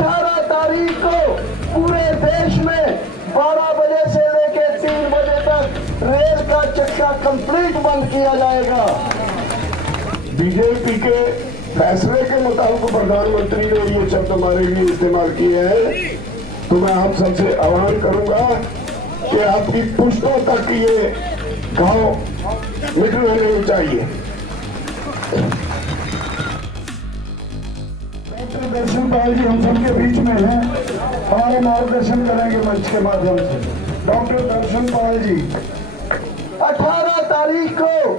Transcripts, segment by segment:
18 तारीख को पूरे देश में 12 बजे से लेकर 3 बजे तक रेल का चक्का कंप्लीट बंद किया जाएगा। बीजेपी के फैसले के मुताबिक प्रधानमंत्री ने ये शब्द हमारे लिए इस्तेमाल किए हैं, तो मैं आप सबसे आह्वान करूंगा कि आपकी पुश्तों तक ये घाव मिटने नहीं चाहिए। डॉक्टर दर्शन पाल जी हम सबके बीच में हैं, हमारा मार्गदर्शन करेंगे मंच के माध्यम से। डॉक्टर दर्शन पाल जी 18 तारीख को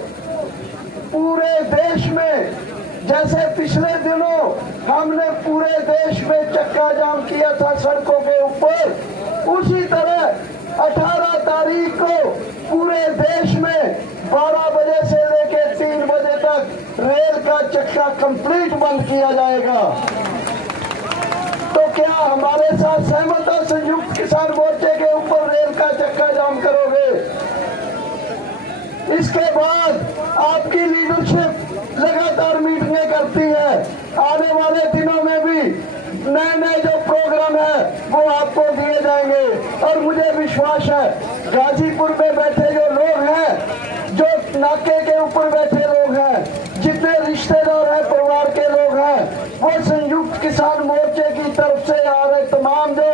पूरे देश में, जैसे पिछले दिनों हमने पूरे देश में चक्का जाम किया था सड़कों के ऊपर, उसी तरह 18 तारीख को पूरे देश में 12 बजे से लेकर 3 बजे तक रेल का चक्का कंप्लीट बंद किया जाएगा। तो क्या हमारे साथ सहमत हो? संयुक्त किसान मोर्चे के ऊपर रेल का चक्का जाम करोगे? इसके बाद आपकी लीडरशिप लगातार मीटिंगें करती है, आने वाले दिनों में भी नए नए जो प्रोग्राम है वो आपको दिए जाएंगे। और मुझे विश्वास है गाजीपुर में बैठे जो लोग हैं, जो नाके के ऊपर बैठे लोग हैं, जितने रिश्तेदार हैं, परिवार के लोग हैं, वो संयुक्त किसान मोर्चे की तरफ से आ रहे तमाम जो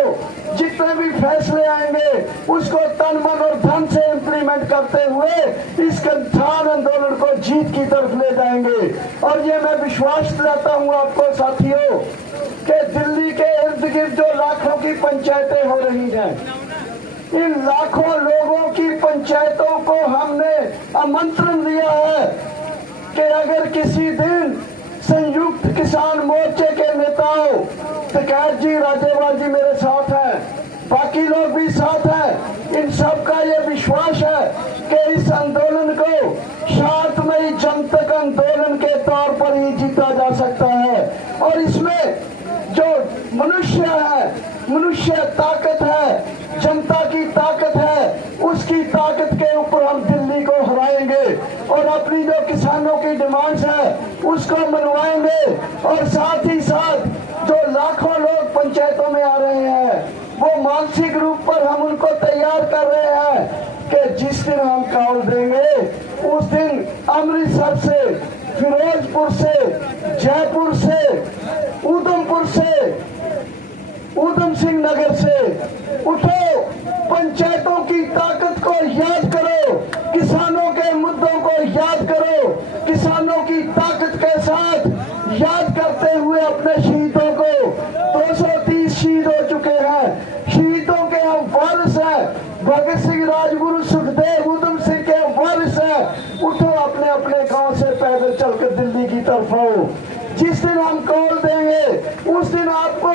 जितने भी फैसले आएंगे उसको तन मन और धन से इम्प्लीमेंट करते हुए इस किसान आंदोलन को जीत की तरफ ले जाएंगे। और ये मैं विश्वास दिलाता हूँ आपको साथियों कि दिल्ली के इर्द गिर्द जो लाखों की पंचायतें हो रही हैं, इन लाखों लोगों की पंचायतों को हमने आमंत्रण दिया है कि अगर किसी दिन संयुक्त किसान मोर्चे के नेताओं टिकैत जी, राजेवाल जी मेरे साथ हैं, बाकी लोग भी साथ हैं, इन सब का ये विश्वास है कि इस आंदोलन को शांतमयी जनतक आंदोलन के तौर पर ही जीता जा सकता है। और इसमें जो मनुष्य है, मनुष्य ताकत है, जनता की ताकत है, उसकी ताकत के ऊपर हम दिल्ली को हराएंगे और अपनी जो किसानों की डिमांड्स है उसको मनवाएंगे। और साथ ही साथ जो लाखों लोग पंचायतों में आ रहे हैं वो मानसिक रूप पर हम उनको तैयार कर रहे हैं कि जिस दिन हम कॉल देंगे उस दिन अमृतसर से, फिरोजपुर से, जयपुर से, उधमपुर से, उधम सिंह नगर से उठो, पंचायतों की ताकत को याद करो, किसानों के मुद्दों को याद करो, किसानों की ताकत के साथ याद करते हुए अपने शहीदों को, 230 शहीद हो चुके हैं, शहीदों के हम वारिस हैं, भगत सिंह, राजगुरु, सुखदेव, उधम सिंह के वारिस हैं। उठो, अपने अपने गांव से पैदल चलकर दिल्ली की तरफ आओ। जिस दिन हम कॉल देंगे उस दिन आपको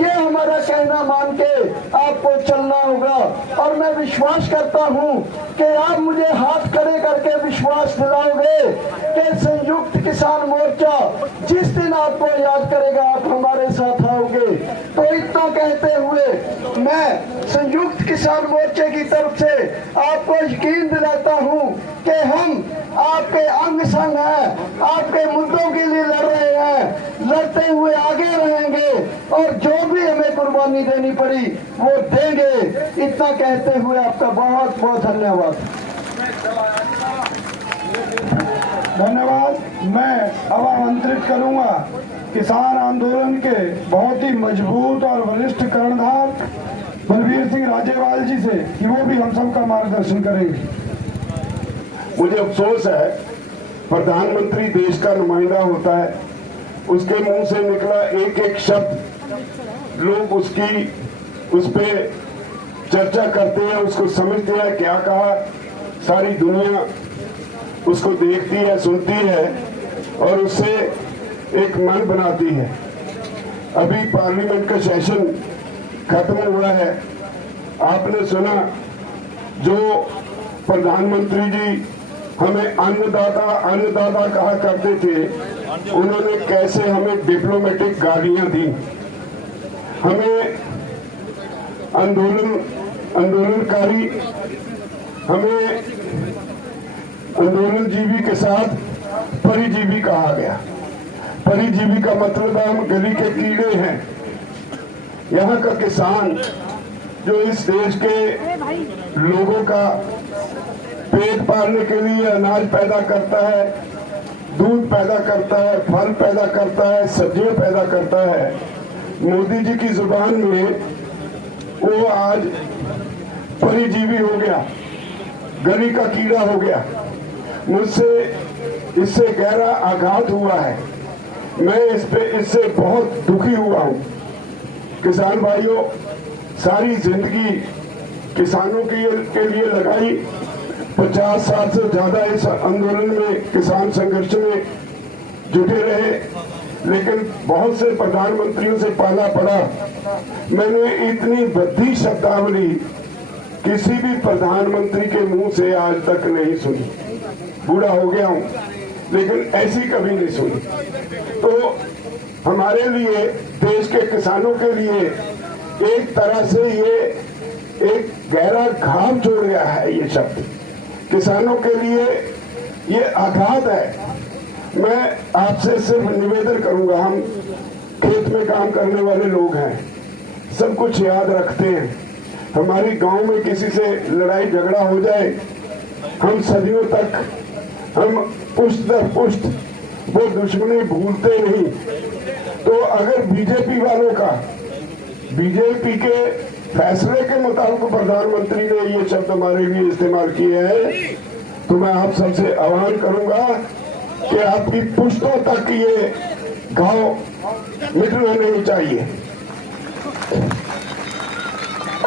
ये हमारा कहना मान के आपको चलना होगा। और मैं विश्वास करता हूँ कि आप मुझे हाथ खड़े करके विश्वास दिलाओगे कि संयुक्त किसान मोर्चा जिस दिन आपको याद करेगा आप हमारे साथ आओगे। तो इतना कहते हुए मैं संयुक्त किसान मोर्चे की तरफ से आपको यकीन दिलाता हूँ कि हम आपके अंग संग हैं, आपके मुद्दों के लिए लड़ रहे हैं, लड़ते हुए आगे रहेंगे और जो भी हमें कुर्बानी देनी पड़ी वो देंगे। इतना कहते हुए आपका बहुत बहुत धन्यवाद। धन्यवाद। मैं अब आमंत्रित करूंगा किसान आंदोलन के बहुत ही मजबूत और वरिष्ठ कर्णधार बलबीर सिंह राजेवाल जी से कि वो भी हम सबका मार्गदर्शन करेंगे। मुझे अफसोस है प्रधानमंत्री देश का नुमाइंदा होता है, उसके मुंह से निकला एक एक शब्द लोग उस पे चर्चा करते हैं, उसको समझते हैं क्या कहा, सारी दुनिया उसको देखती है, सुनती है और उससे एक मन बनाती है। अभी पार्लियामेंट का सेशन खत्म हुआ है, आपने सुना जो प्रधानमंत्री जी हमें अन्नदाता कहा करते थे, उन्होंने कैसे हमें डिप्लोमेटिक गाड़ियां दी, हमें आंदोलनकारी, हमें आंदोलनजीवी के साथ परिजीवी कहा गया। परिजीवी का मतलब है हम गली के कीड़े हैं, यहाँ का किसान जो इस देश के लोगों का पेट पालने के लिए अनाज पैदा करता है, दूध पैदा करता है, फल पैदा करता है, सब्जियां पैदा करता है, मोदी जी की जुबान में वो आज परिजीवी हो गया, गली का कीड़ा हो गया। मुझसे इससे गहरा आघात हुआ है। मैं इससे बहुत दुखी हुआ हूँ। किसान भाइयों, सारी जिंदगी किसानों के लिए लगाई, 50 साल से ज्यादा इस आंदोलन में, किसान संघर्ष में जुटे रहे, लेकिन बहुत से प्रधानमंत्रियों से पाला पड़ा। मैंने इतनी बद्धी शब्दावली किसी भी प्रधानमंत्री के मुंह से आज तक नहीं सुनी। बूढ़ा हो गया हूं, लेकिन ऐसी कभी नहीं सुनी। तो हमारे लिए, देश के किसानों के लिए एक तरह से ये एक गहरा घाव जोड़ गया है। ये शब्द किसानों के लिए ये आघात है। मैं आपसे सिर्फ निवेदन करूंगा, हम खेत में काम करने वाले लोग हैं, सब कुछ याद रखते हैं। हमारी गांव में किसी से लड़ाई झगड़ा हो जाए, हम सदियों तक, हम पुष्ट दर पुष्ट वो दुश्मनी भूलते नहीं। तो अगर बीजेपी वालों का, बीजेपी के फैसले के मुताबिक प्रधानमंत्री ने ये शब्द हमारे लिए इस्तेमाल किए हैं, तो मैं आप सबसे आह्वान करूंगा कि आपकी पुश्तों तक ये घाव मिटना नहीं चाहिए।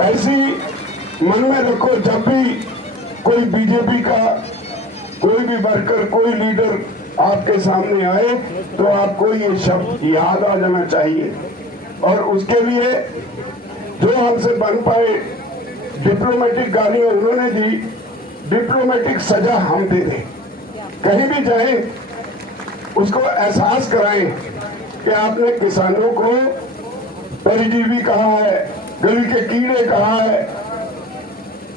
ऐसी मन में रखो, जब भी कोई बीजेपी का कोई भी वर्कर, कोई लीडर आपके सामने आए, तो आपको ये शब्द याद आ जाना चाहिए। और उसके लिए जो हमसे बन पाए, डिप्लोमेटिक गालियां उन्होंने दी, डिप्लोमेटिक सजा हम दे दें। कहीं भी जाएं, उसको एहसास कराएं कि आपने किसानों को परिजीवी कहा है, गली के कीड़े कहा है।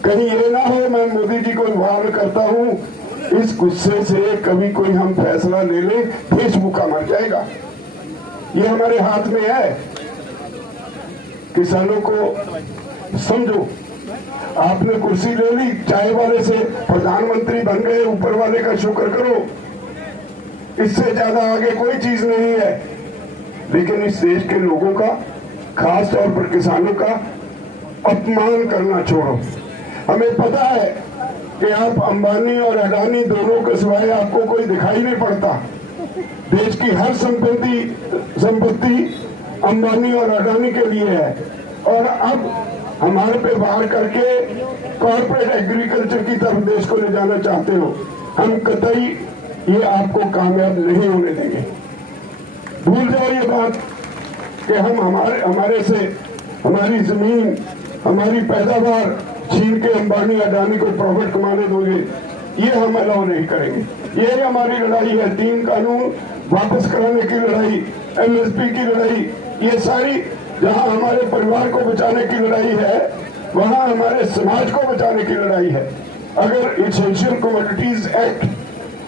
कहीं ये ना हो मैं मोदी जी को वार करता हूं, इस गुस्से से कभी कोई हम फैसला ले ले, देश भूखा मर जाएगा। ये हमारे हाथ में है। किसानों को समझो, आपने कुर्सी ले ली, चाय वाले से प्रधानमंत्री बन गए, ऊपर वाले का शुक्र करो। इससे ज्यादा आगे कोई चीज नहीं है। लेकिन इस देश के लोगों का, खास तौर पर किसानों का अपमान करना छोड़ो। हमें पता है कि आप अंबानी और अडानी दोनों के सिवाय आपको कोई दिखाई नहीं पड़ता। देश की हर संपत्ति अंबानी और अडानी के लिए है, और अब हमारे पे वार करके कॉर्पोरेट एग्रीकल्चर की तरफ देश को ले जाना चाहते हो। हम कतई ये आपको कामयाब नहीं होने देंगे। भूल जाओ ये बात कि हम हमारे से हमारी जमीन, हमारी पैदावार छीन के अंबानी अडानी को प्रॉफिट कमाने दोगे, ये हम अलाउ नहीं करेंगे। ये हमारी लड़ाई है। 3 कानून वापस कराने की लड़ाई, MSP की लड़ाई, ये सारी जहां हमारे परिवार को बचाने की लड़ाई है, वहां हमारे समाज को बचाने की लड़ाई है। अगर एसेंशियल कमोडिटीज एक्ट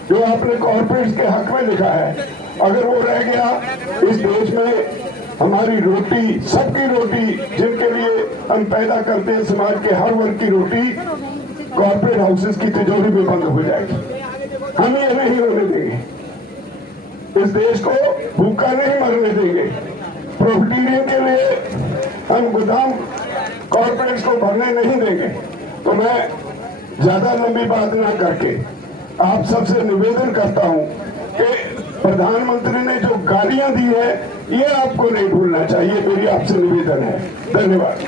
जो आपने कॉर्पोरेट्स के हक में लिखा है, अगर वो रह गया, इस देश में हमारी रोटी, सबकी रोटी, जिनके लिए हम पैदा करते हैं, समाज के हर वर्ग की रोटी कॉर्पोरेट हाउसेस की तिजोरी में बंद हो जाएगी। हम ये नहीं होने देंगे। इस देश को भूखा नहीं मरने देंगे। प्रोफिटेरियन के लिए हम गोदाम कॉर्पोरेट्स को भरने नहीं देंगे। तो मैं ज्यादा लंबी बात ना करके आप सबसे निवेदन करता हूं कि प्रधानमंत्री ने जो गालियां दी है, ये आपको नहीं भूलना चाहिए। मेरी आपसे निवेदन है। धन्यवाद।